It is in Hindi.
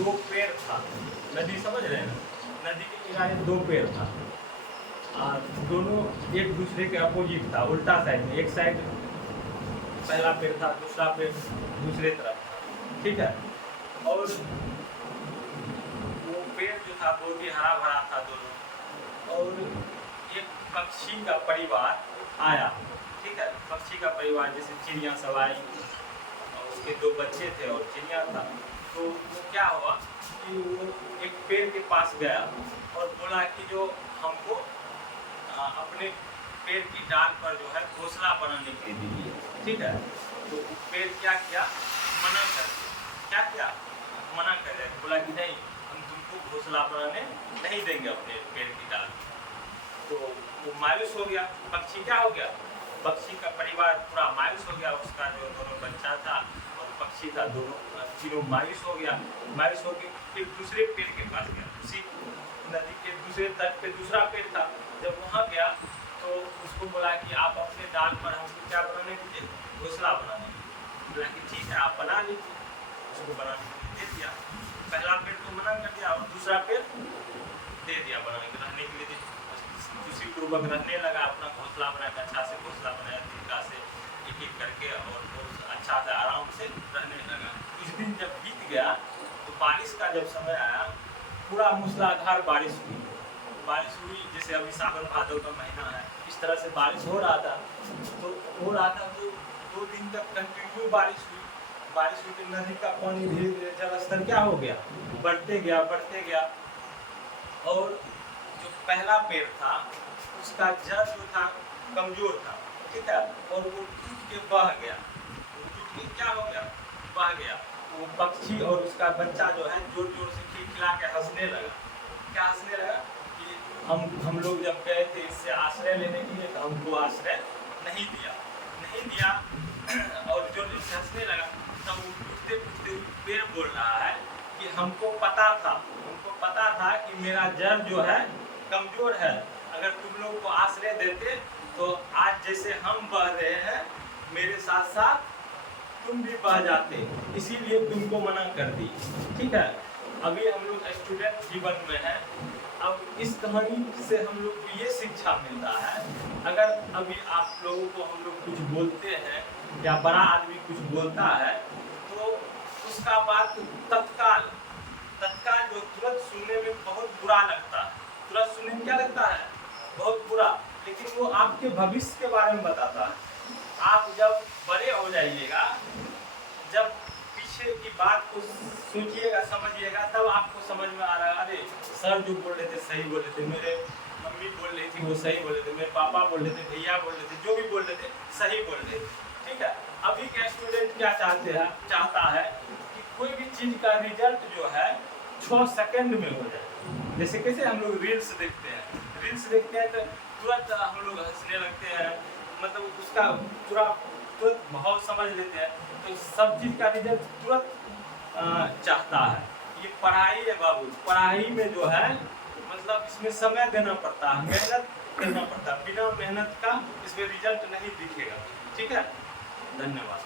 दो पेड़ था, नदी समझ रहे हैं ना, नदी के किनारे दो पेड़ था, दोनों एक दूसरे के अपोजिट था, उल्टा साइड में, एक साइड पहला पेड़ था, दूसरा पेड़ दूसरे तरफ था, ठीक है। और वो पेड़ जो था बहुत ही हरा भरा था दोनों, और एक पक्षी का परिवार आया, ठीक है, पक्षी का परिवार जैसे चिड़िया सब आई, और उसके दो बच्चे थे और चिड़िया था। तो वो क्या हुआ कि वो एक पेड़ के पास गया और बोला कि जो हमको अपने पेड़ की डाल पर जो है घोंसला बनाने के लिए दीजिए, ठीक है। तो पेड़ क्या किया, मना कर दिया, क्या किया, मना कर दिया, बोला कि नहीं, हम तुमको घोंसला बनाने नहीं देंगे अपने पेड़ की डाल। तो वो मायूस हो गया, पक्षी क्या हो गया, पक्षी का परिवार पूरा मायूस हो गया, उसका जो दोनों बच्चा था और पक्षी था, दोनों तीनों मायूस हो गया। मायूस हो के फिर दूसरे पेड़ के पास गया, उसी नदी के दूसरे तट पे दूसरा पेड़ था। जब वहाँ गया तो उसको बोला कि आप अपने डाल पर हमको क्या बनाने दीजिए, घोंसला बनाने दीजिए। बोला कि ठीक है, आप बना लीजिए। उसको बनाने के लिए दे दिया। पहला पेड़ तो मना कर दिया और दूसरा पेड़ दे दिया बनाने के, रहने के लिए खुशी पूर्वक रहने लगा, अपना घोंसला बनाया, अच्छा से घोंसला बनाया तरीका से, एक एक करके, और बहुत अच्छा से आराम से रहने लगा। कुछ दिन जब बीत गया तो बारिश का जब समय आया, पूरा मूसलाधार बारिश हुई, जैसे अभी सावन भादव का महीना है, इस तरह से बारिश हो रहा था। तो 2 दिन तक कंटिन्यू बारिश हुई तो नदी का पानी धीरे धीरे जलस्तर क्या हो गया, बढ़ते गया। और जो पहला पेड़ था उसका जड़ जो था कमजोर था, ठीक है, और वो टूट के बह गया, क्या हो गया, बह गया। वो पक्षी और उसका बच्चा जो है जोर जोर से खिलखिला के हंसने लगा। क्या हंसने लगा कि हम लोग जब गए थे इससे आश्रय लेने के लिए तो हमको आश्रय नहीं दिया और जोर जोर से हंसने लगा। तब वो टूटते पेड़ बोल रहा है कि हमको पता था कि मेरा जड़ जो है कमजोर है, अगर तुम लोग को आश्रय देते तो आज जैसे हम बह रहे हैं मेरे साथ साथ तुम भी बह जाते, इसीलिए तुमको मना कर दी, ठीक है। अभी हम लोग स्टूडेंट जीवन में हैं। अब इस कहानी से हम लोग को ये शिक्षा मिलता है, अगर अभी आप लोगों को हम लोग कुछ बोलते हैं या बड़ा आदमी कुछ बोलता है तो उसका बात तत्काल जो तुरंत सुनने में बहुत बुरा लगता है, तुरंत सुनने में क्या लगता है, बहुत बुरा, लेकिन वो आपके भविष्य के बारे में बताता है। आप जब बड़े हो जाइएगा, जब पीछे की बात को सोचिएगा, समझिएगा, तब आपको समझ में आ रहा है, अरे सर जो बोल रहे थे सही बोल रहे थे, मेरे मम्मी बोल रही थी वो सही बोल रहे थे, मेरे पापा बोल रहे थे, भैया बोल रहे थे, जो भी बोल रहे थे सही बोल रहे थे, ठीक है। अभी का स्टूडेंट क्या चाहता है कि कोई भी चीज़ का रिजल्ट जो है 6 सेकंड में हो जाए। जैसे कैसे हम लोग रील्स देखते हैं तो तुरंत हम लोग हंसने लगते हैं, मतलब उसका तुरंत भाव समझ लेते हैं। तो सब चीज़ का रिजल्ट तुरंत चाहता है। ये पढ़ाई है बाबू, पढ़ाई में जो है मतलब इसमें समय देना पड़ता है, मेहनत करना पड़ता है, बिना मेहनत का इसमें रिजल्ट नहीं दिखेगा, ठीक है। धन्यवाद।